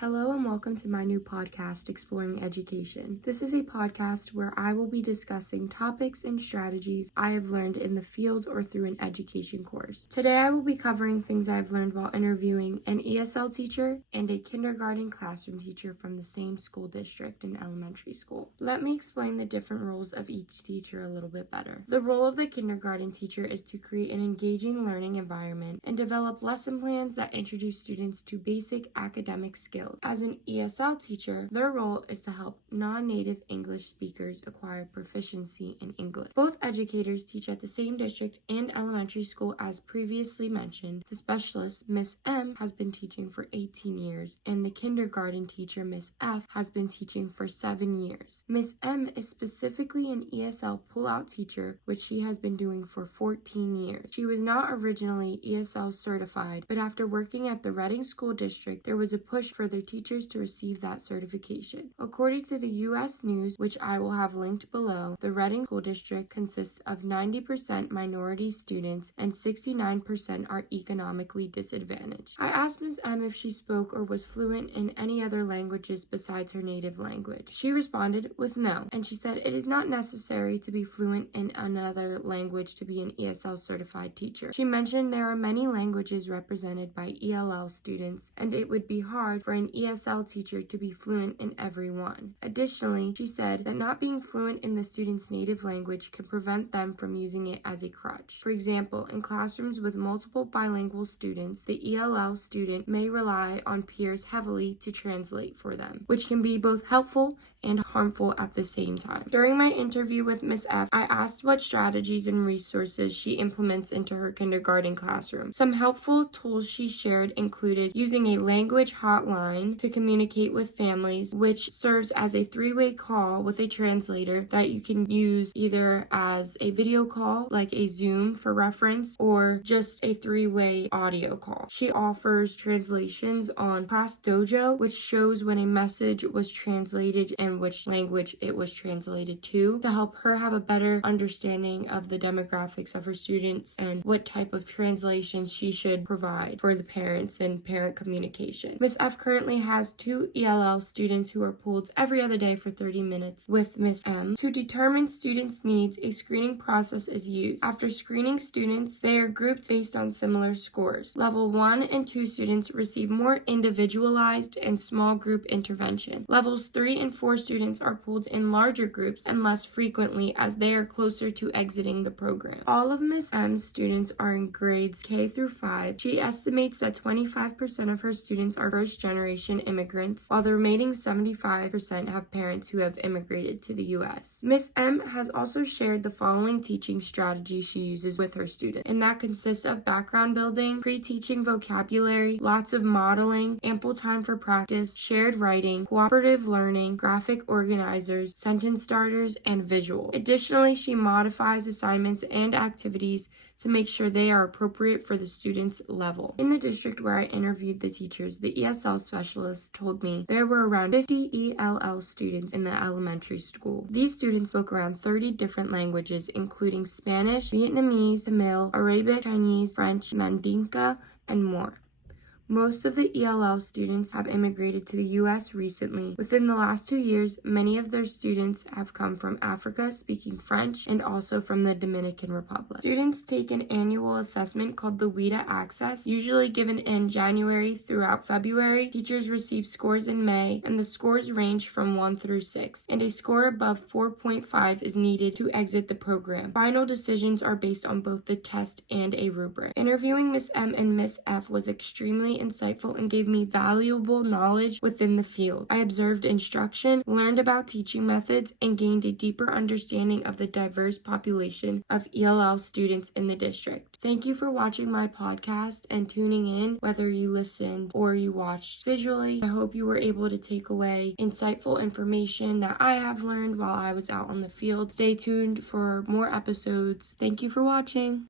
Hello and welcome to my new podcast, Exploring Education. This is a podcast where I will be discussing topics and strategies I have learned in the field or through an education course. Today I will be covering things I have learned while interviewing an ESL teacher and a kindergarten classroom teacher from the same school district in elementary school. Let me explain the different roles of each teacher a little bit better. The role of the kindergarten teacher is to create an engaging learning environment and develop lesson plans that introduce students to basic academic skills. As an ESL teacher, their role is to help non-native English speakers acquire proficiency in English. Both educators teach at the same district and elementary school as previously mentioned. The specialist, Miss M, has been teaching for 18 years, and the kindergarten teacher, Miss F, has been teaching for 7 years. Miss M is specifically an ESL pull-out teacher, which she has been doing for 14 years. She was not originally ESL certified, but after working at the Reading School District, there was a push for their teachers to receive that certification. According to the U.S. News, which I will have linked below, the Reading School District consists of 90% minority students and 69% are economically disadvantaged. I asked Ms. M if she spoke or was fluent in any other languages besides her native language. She responded with no, and she said it is not necessary to be fluent in another language to be an ESL certified teacher. She mentioned there are many languages represented by ELL students, and it would be hard for an ESL teacher to be fluent in every one. Additionally, she said that not being fluent in the student's native language can prevent them from using it as a crutch. For example, in classrooms with multiple bilingual students, the ELL student may rely on peers heavily to translate for them, which can be both helpful and harmful at the same time. During my interview with Miss F, I asked what strategies and resources she implements into her kindergarten classroom. Some helpful tools she shared included using a language hotline to communicate with families, which serves as a three-way call with a translator that you can use either as a video call, like a Zoom for reference, or just a three-way audio call. She offers translations on Class Dojo, which shows when a message was translated and which language it was translated to help her have a better understanding of the demographics of her students and what type of translations she should provide for the parents and parent communication. Ms. F currently has 2 ELL students who are pulled every other day for 30 minutes with Ms. M. To determine students' needs, a screening process is used. After screening students, they are grouped based on similar scores. Level 1 and 2 students receive more individualized and small group intervention. Levels 3 and 4 students are pulled in larger groups and less frequently as they are closer to exiting the program. All of Ms. M's students are in grades K through 5. She estimates that 25% of her students are first-generation immigrants, while the remaining 75% have parents who have immigrated to the U.S. Ms. M has also shared the following teaching strategy she uses with her students, and that consists of background building, pre-teaching vocabulary, lots of modeling, ample time for practice, shared writing, cooperative learning, graphic organizers, sentence starters, and visual. Additionally, she modifies assignments and activities to make sure they are appropriate for the student's level. In the district where I interviewed the teachers, the ESL specialist told me there were around 50 ELL students in the elementary school. These students spoke around 30 different languages, including Spanish, Vietnamese, Tamil, Arabic, Chinese, French, Mandinka, and more. Most of the ELL students have immigrated to the U.S. recently. Within the last 2 years, many of their students have come from Africa speaking French and also from the Dominican Republic. Students take an annual assessment called the WIDA Access, usually given in January throughout February. Teachers receive scores in May, and the scores range from 1 through 6, and a score above 4.5 is needed to exit the program. Final decisions are based on both the test and a rubric. Interviewing Miss M and Miss F was extremely insightful and gave me valuable knowledge within the field. I observed instruction, learned about teaching methods, and gained a deeper understanding of the diverse population of ELL students in the district. Thank you for watching my podcast and tuning in, whether you listened or you watched visually. I hope you were able to take away insightful information that I have learned while I was out on the field. Stay tuned for more episodes. Thank you for watching.